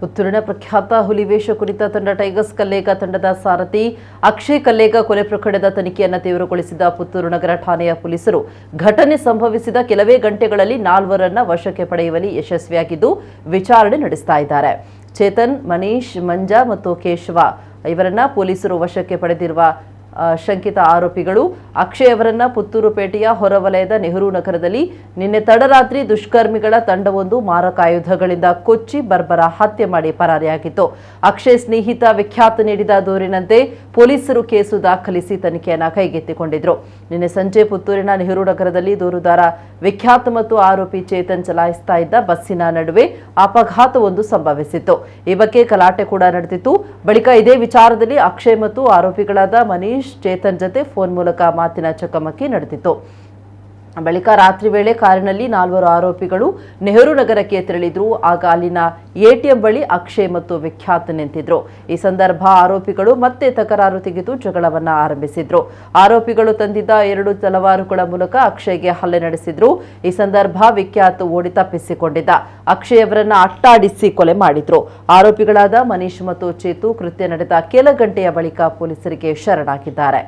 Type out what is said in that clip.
ಪುತ್ತೂರಿನ ಪ್ರಖ್ಯಾತ ಹುಲಿವೇಷ ಕುರಿತ ತಂಡ ಟೈಗರ್ಸ್ ಕಲ್ಲೇಗ ತಂಡದ ಸಾರಥಿ ಅಕ್ಷಯ್ ಕಲ್ಲೇಗ ಕೊಲೆ ಪ್ರಕರಣದ ತನಿಖೆಯನ್ನು ತೀವ್ರಗೊಳಿಸಿದ ಪುತ್ತೂರು ನಗರ ಠಾಣೆಯ ಪೊಲೀಸರು ಘಟನೆ ಸಂಭವಿಸಿದ ಕೆಲವೇ ಗಂಟೆಗಳಲ್ಲಿ 4 ವಶಕ್ಕೆ ಪಡೆಯುವಲ್ಲಿ ಯಶಸ್ವಿಯಾಗಿದ್ದು ವಿಚಾರಣೆ ನಡೆಸ್ತಾ ಇದ್ದಾರೆ. ಚೇತನ್, ಮನೀಶ್, ಮಂಜಾ ಮತ್ತು ಕೇಶವ ಇವರನ್ನ ಪೊಲೀಸರು ವಶಕ್ಕೆ ಪಡೆದಿರುವ ಶಂಕಿತ ಆರೋಪಿಗಳು ಅಕ್ಷಯ್ ಅವರನ್ನ ಪುತ್ತೂರು ಪೇಟೆಯ ಹೊರವಲಯದ ನೆಹರು ನಗರದಲ್ಲಿ ನಿನ್ನೆ ತಡರಾತ್ರಿ ದುಷ್ಕರ್ಮಿಗಳ ತಂಡವೊಂದು ಮಾರಕಾಯುಧಗಳಿಂದ ಕೊಚ್ಚಿ ಬರ್ಬರ ಹತ್ಯೆ ಮಾಡಿ ಪರಾರಿಯಾಗಿತ್ತು. ಅಕ್ಷಯ್ ಸ್ನೇಹಿತ ವಿಖ್ಯಾತ ನೀಡಿದ ದೂರಿನಂತೆ ಪೊಲೀಸರು ಕೇಸು ದಾಖಲಿಸಿ ತನಿಖೆಯನ್ನು ಕೈಗೆತ್ತಿಕೊಂಡಿದ್ರು. ನಿನ್ನೆ ಸಂಜೆ ಪುತ್ತೂರಿನ ನೆಹರು ನಗರದಲ್ಲಿ ದೂರುದಾರ ವಿಖ್ಯಾತ ಮತ್ತು ಆರೋಪಿ ಚೇತನ್ ಚಲಾಯಿಸ್ತಾ ಇದ್ದ ಬಸ್ಸಿನ ನಡುವೆ ಅಪಘಾತವೊಂದು ಸಂಭವಿಸಿತ್ತು. ಈ ಬಗ್ಗೆ ಗಲಾಟೆ ಕೂಡ ನಡೆದಿತ್ತು. ಬಳಿಕ ಇದೇ ವಿಚಾರದಲ್ಲಿ ಅಕ್ಷಯ್ ಮತ್ತು ಆರೋಪಿಗಳಾದ ಮನೀಶ್, ಚೇತನ್ ಜೊತೆ ಫೋನ್ ಮೂಲಕ ಮಾತಿನ ಚಕಮಕಿ ನಡೆದಿತ್ತು. ಬಳಿಕ ರಾತ್ರಿ ವೇಳೆ ಕಾರಿನಲ್ಲಿ 4 ಆರೋಪಿಗಳು ನೆಹರು ನಗರಕ್ಕೆ ತೆರಳಿದ್ರು. ಆಗ ಅಲ್ಲಿನ ಎಟಿಎಂ ಬಳಿ ಅಕ್ಷಯ್ ಮತ್ತು ವಿಖ್ಯಾತ್ ನಿಂತಿದ್ರು. ಈ ಸಂದರ್ಭ ಆರೋಪಿಗಳು ಮತ್ತೆ ತಕರಾರು ತೆಗೆದು ಜಗಳವನ್ನ ಆರಂಭಿಸಿದ್ರು. ಆರೋಪಿಗಳು ತಂದಿದ್ದ 2 ತಲವಾರುಗಳ ಮೂಲಕ ಅಕ್ಷಯ್ಗೆ ಹಲ್ಲೆ ನಡೆಸಿದ್ರು. ಈ ಸಂದರ್ಭ ವಿಖ್ಯಾತ್ ಓಡಿ ತಪ್ಪಿಸಿಕೊಂಡಿದ್ದ. ಅಕ್ಷಯ್ ಅವರನ್ನ ಅಟ್ಟಾಡಿಸಿ ಕೊಲೆ ಮಾಡಿದ್ರು. ಆರೋಪಿಗಳಾದ ಮನೀಶ್ ಮತ್ತು ಚೇತು ಕೃತ್ಯ ನಡೆದ ಕೆಲ ಗಂಟೆಯ ಬಳಿಕ ಪೊಲೀಸರಿಗೆ ಶರಣಾಗಿದ್ದಾರೆ.